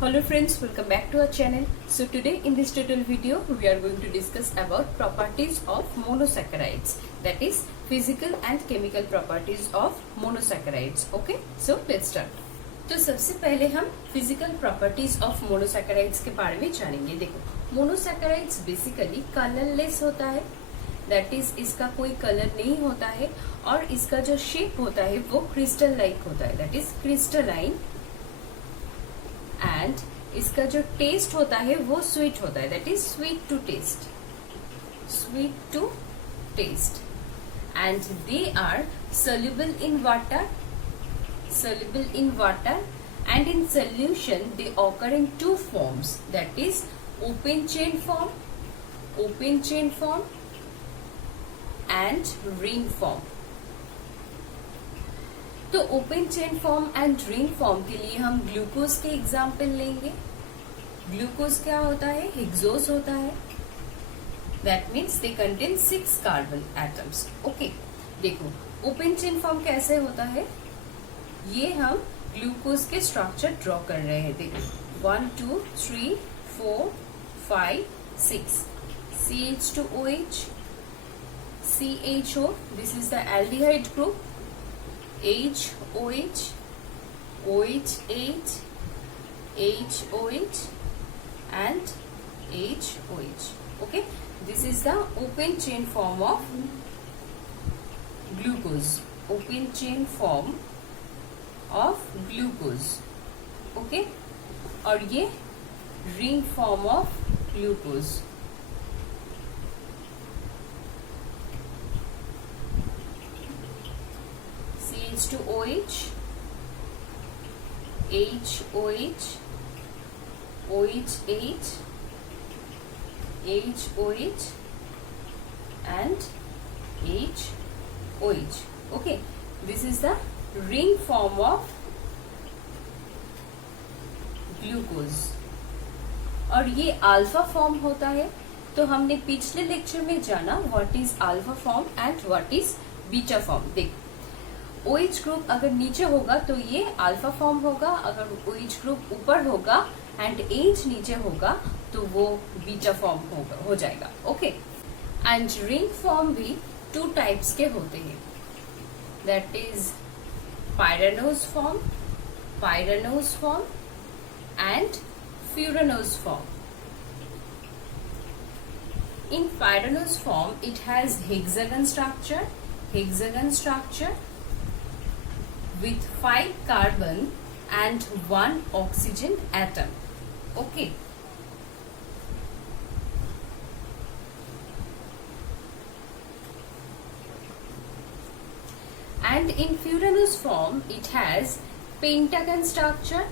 Hello friends, welcome back to our channel. So today in this tutorial video we are going to discuss about properties of monosaccharides, that is physical and chemical properties of monosaccharides. Okay, so let's start. तो सबसे पहले हम physical properties of monosaccharides के बारे में जानेंगे। देखो, monosaccharides basically colourless होता है, दैट इज इसका कोई कलर नहीं होता है और इसका जो शेप होता है वो क्रिस्टल लाइक होता है, दैट इज क्रिस्टलाइन। एंड इसका जो टेस्ट होता है वो स्वीट होता है, that is sweet to taste, sweet to taste. And they are soluble in water and in solution they occur in two forms, that is open chain form and ring form. तो open chain form and ring form के लिए हम ग्लूकोज के एग्जाम्पल लेंगे। ग्लूकोज क्या होता है? हेक्सोज होता है, that means they contain 6 carbon atoms. Okay, देखो ओपन चेन फॉर्म कैसे होता है, ये हम ग्लूकोज के स्ट्रक्चर ड्रॉ कर रहे हैं। देखो 1 2 3 4 5 6 CH2OH, CHO, this is the aldehyde group, HOH, OH8, HOH and HOH. Okay, this is the open chain form of glucose, open chain form of glucose. Okay, और ये ring form of glucose. CH2OH, HOH, OH8, HOH and HOH. Okay, this is the ring form of glucose. और ये alpha form होता है। तो हमने पिछले लेक्चर में जाना what is alpha form and what is beta form. देख, OH ग्रुप अगर नीचे होगा तो ये अल्फा फॉर्म होगा, अगर OH ग्रुप ऊपर होगा एंड H नीचे होगा तो वो बीटा फॉर्म हो जाएगा। ओके, एंड रिंग फॉर्म भी 2 टाइप्स के होते हैं, that is pyranose form and furanose form. In pyranose form it has hexagon structure with 5 carbon and 1 oxygen atom. Okay, and in furanose form it has pentagon structure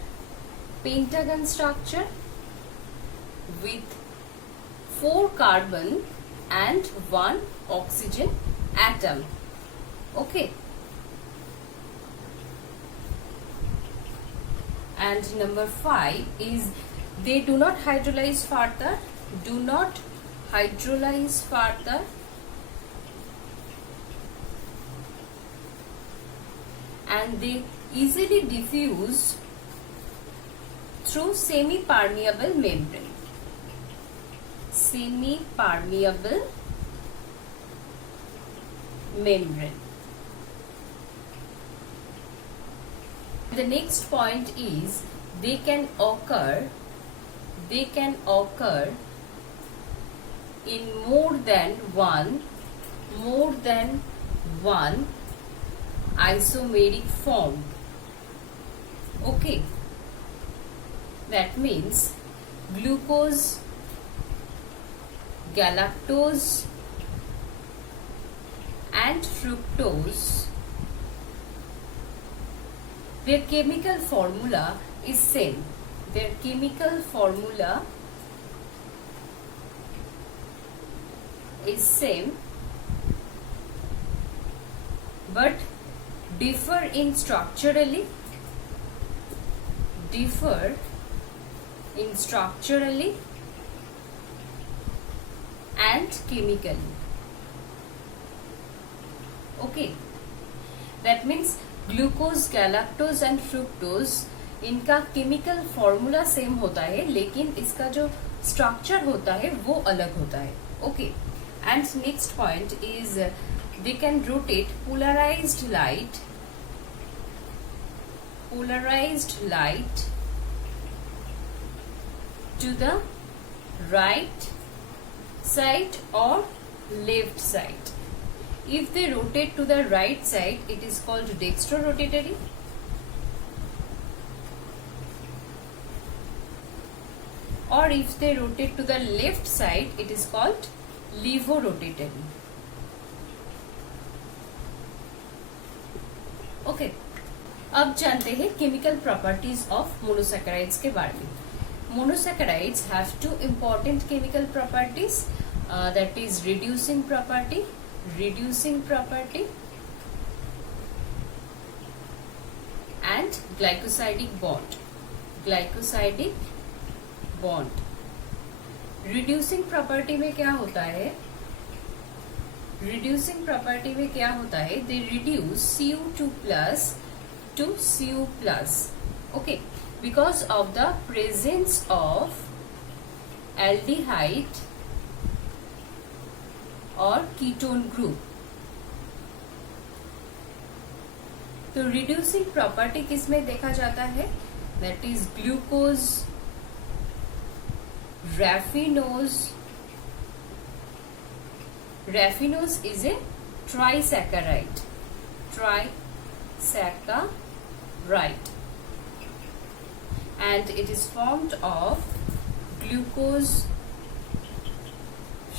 with 4 carbon and 1 oxygen atom. Okay, and number 5 is they do not hydrolyze further, and they easily diffuse through semi-permeable membrane. The next point is they can occur in more than one isomeric form. Okay, that means glucose, galactose and fructose, their chemical formula is same. But differ structurally and chemically. Okay, that means glucose, galactose and fructose इनका chemical formula same होता है, लेकिन इसका जो स्ट्रक्चर होता है वो अलग होता है. Okay, and next point is they can rotate polarised light to the right side or left side. If they rotate to the right side, it is called dextrorotatory. Or if they rotate to the left side, it is called levorotatory. Okay. अब जानते हैं chemical properties of monosaccharides के बारे में. Monosaccharides have two important chemical properties, that is reducing property and glycosidic bond. Reducing property में क्या होता है? They reduce Cu2 plus to Cu plus. Okay. Because of the presence of aldehyde or ketone group. तो reducing property किस में देखा जाता है? That is glucose, raffinose. Raffinose is a trisaccharide. And it is formed of glucose,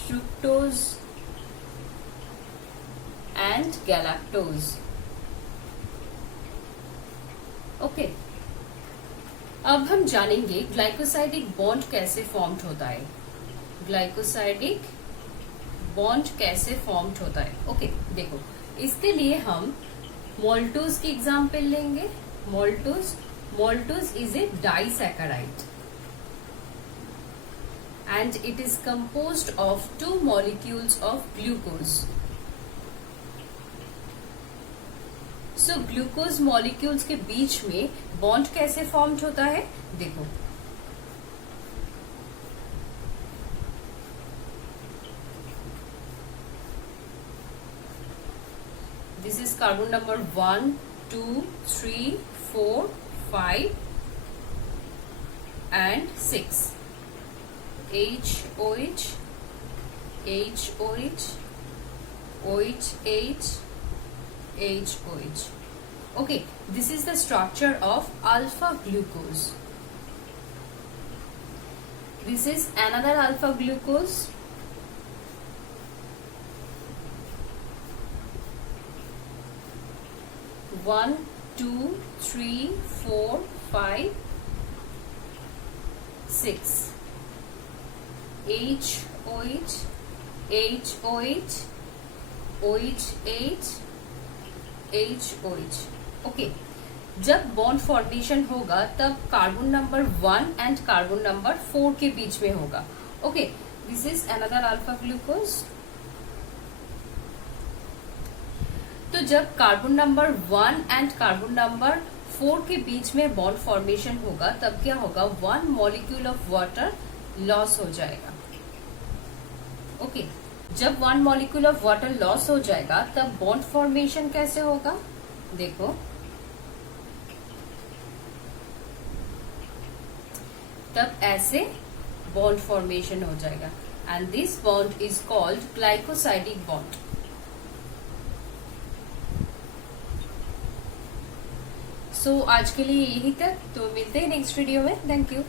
fructose and galactose. Okay. अब हम जानेंगे glycosidic bond कैसे फॉर्म्ड होता है. ओके, देखो, इसके लिए हम मोल्टोज की एग्जाम्पल लेंगे. Maltose is a disaccharide and it is composed of two molecules of glucose. So glucose molecules के बीच में bond कैसे formed होता है? देखो, this is carbon number 1, 2, 3, 4, 5 and 6. HOH, HOH. Okay, this is the structure of alpha glucose. This is another alpha glucose. One, 2, 3, 4, 5, 6. HOH, OH. Okay, जब bond formation होगा तब carbon number 1 and carbon number 4 के बीच में होगा. Okay, this is another alpha glucose. तो जब carbon number 1 and carbon number 4 के बीच में बॉन्ड फॉर्मेशन होगा तब क्या होगा? 1 मॉलिक्यूल ऑफ वाटर लॉस हो जाएगा. ओके, जब 1 मॉलिक्यूल ऑफ वाटर लॉस हो जाएगा तब बॉन्ड फॉर्मेशन कैसे होगा? देखो, तब ऐसे बॉन्ड फॉर्मेशन हो जाएगा and this bond is called glycosidic bond. So आज के लिए यही तक. तो मिलते हैं नेक्स्ट वीडियो में. Thank you.